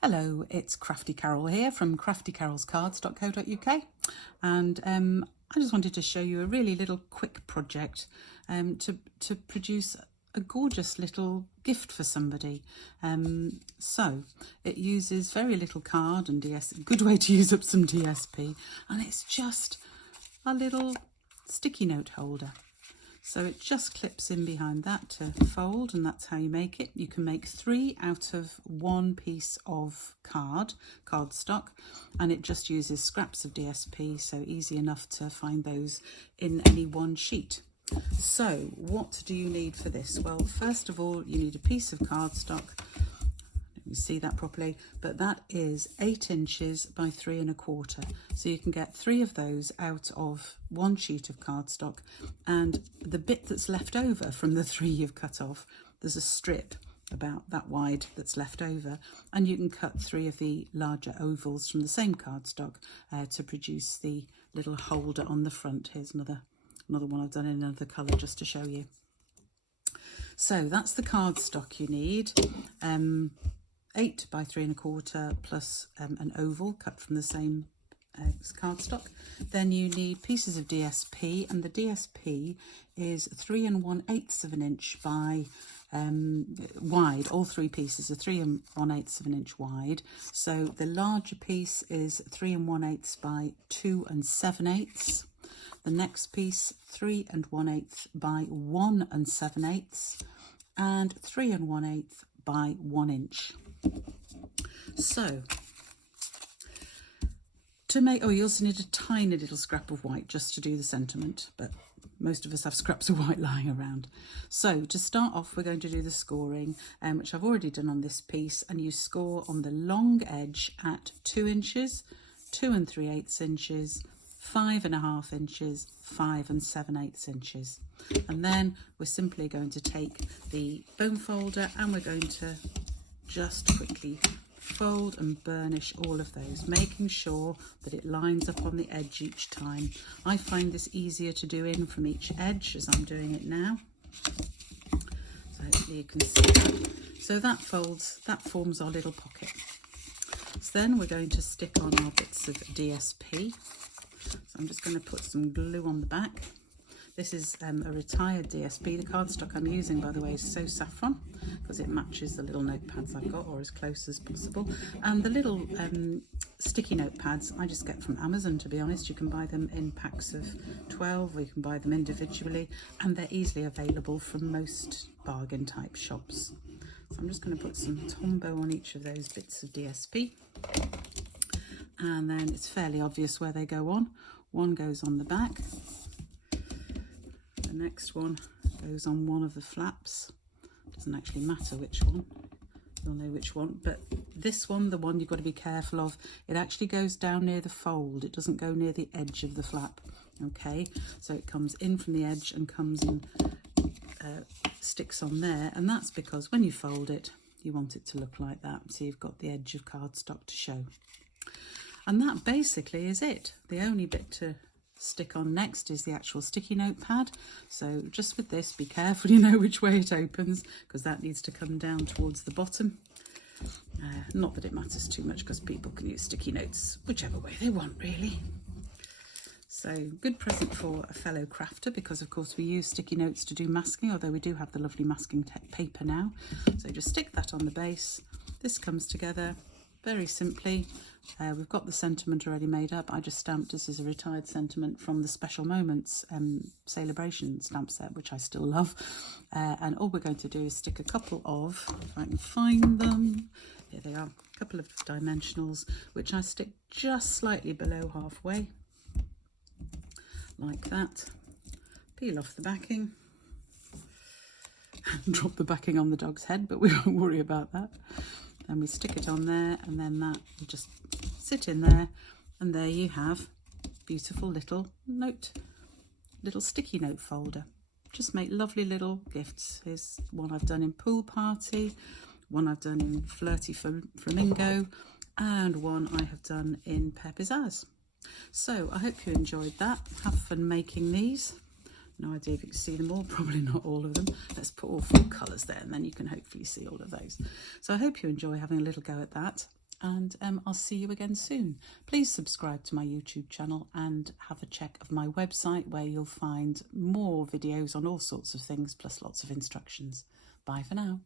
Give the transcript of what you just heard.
Hello, it's Crafty Carol here from craftycarolscards.co.uk, and I just wanted to show you a really little quick project to produce a gorgeous little gift for somebody. So it uses very little card and good way to use up some DSP, and it's just a little sticky note holder. So it just clips in behind that to fold, and that's how you make it. You can make 3 out of 1 piece of cardstock, and it just uses scraps of DSP, so easy enough to find those in any one sheet. So what do you need for this? Well, first of all, you need a piece of cardstock. You see that properly, but that is 8 inches by 3 1/4, so you can get 3 of those out of 1 sheet of cardstock, and the bit that's left over from the 3 you've cut off, there's a strip about that wide that's left over, and you can cut 3 of the larger ovals from the same cardstock to produce the little holder on the front. Here's another one I've done in another colour just to show you. So that's the cardstock you need. 8 by 3 1/4 plus an oval cut from the same cardstock. Then you need pieces of DSP, and the DSP is 3 1/8 of an inch by wide. All 3 pieces are 3 1/8 of an inch wide. So the larger piece is 3 1/8 by 2 7/8. The next piece 3 1/8 by 1 7/8, and 3 1/8 by 1 inch. So to make, you also need a tiny little scrap of white just to do the sentiment, but most of us have scraps of white lying around. So to start off, we're going to do the scoring, which I've already done on this piece, and you score on the long edge at 2 inches, 2 3/8 inches, 5 1/2 inches, 5 7/8 inches. And then we're simply going to take the bone folder and we're going to just quickly fold and burnish all of those, making sure that it lines up on the edge each time. I find this easier to do in from each edge as I'm doing it now. So hopefully you can see that. So that forms our little pocket. So then we're going to stick on our bits of DSP. So I'm just going to put some glue on the back. This is a retired DSP. The cardstock I'm using, by the way, is So Saffron, because it matches the little notepads I've got, or as close as possible. And the little sticky notepads I just get from Amazon, to be honest. You can buy them in packs of 12, or you can buy them individually, and they're easily available from most bargain type shops. So I'm just going to put some Tombow on each of those bits of DSP. And then it's fairly obvious where they go on. One goes on the back. The next one goes on one of the flaps. Doesn't actually matter which one, you'll know which one, but this one, the one you've got to be careful of, it actually goes down near the fold. It doesn't go near the edge of the flap. Okay, so it comes in from the edge and comes and sticks on there, and that's because when you fold it, you want it to look like that, so you've got the edge of cardstock to show. And that basically is it. The only bit to stick on next is the actual sticky note pad. So just with this, be careful you know which way it opens, because that needs to come down towards the bottom. Not that it matters too much, because people can use sticky notes whichever way they want, really. So good present for a fellow crafter, because of course we use sticky notes to do masking, although we do have the lovely masking paper now. So just stick that on the base. This comes together very simply. We've got the sentiment already made up. I just stamped, this is a retired sentiment from the Special Moments Celebration stamp set, which I still love. And all we're going to do is stick a couple of, if I can find them, here they are, a couple of dimensionals, which I stick just slightly below halfway, like that. Peel off the backing. Drop the backing on the dog's head, but we won't worry about that. And we stick it on there, and then that will just sit in there, and there you have beautiful little sticky note folder. Just make lovely little gifts. Here's one I've done in Pool Party, one I've done in Flirty Flamingo, and one I have done in Pear Pizzazz. So I hope you enjoyed that. Have fun making these. No idea if you can see them all, probably not all of them. Let's put all 4 colours there, and then you can hopefully see all of those. So I hope you enjoy having a little go at that. and I'll see you again soon. Please subscribe to my YouTube channel and have a check of my website where you'll find more videos on all sorts of things plus lots of instructions. Bye for now.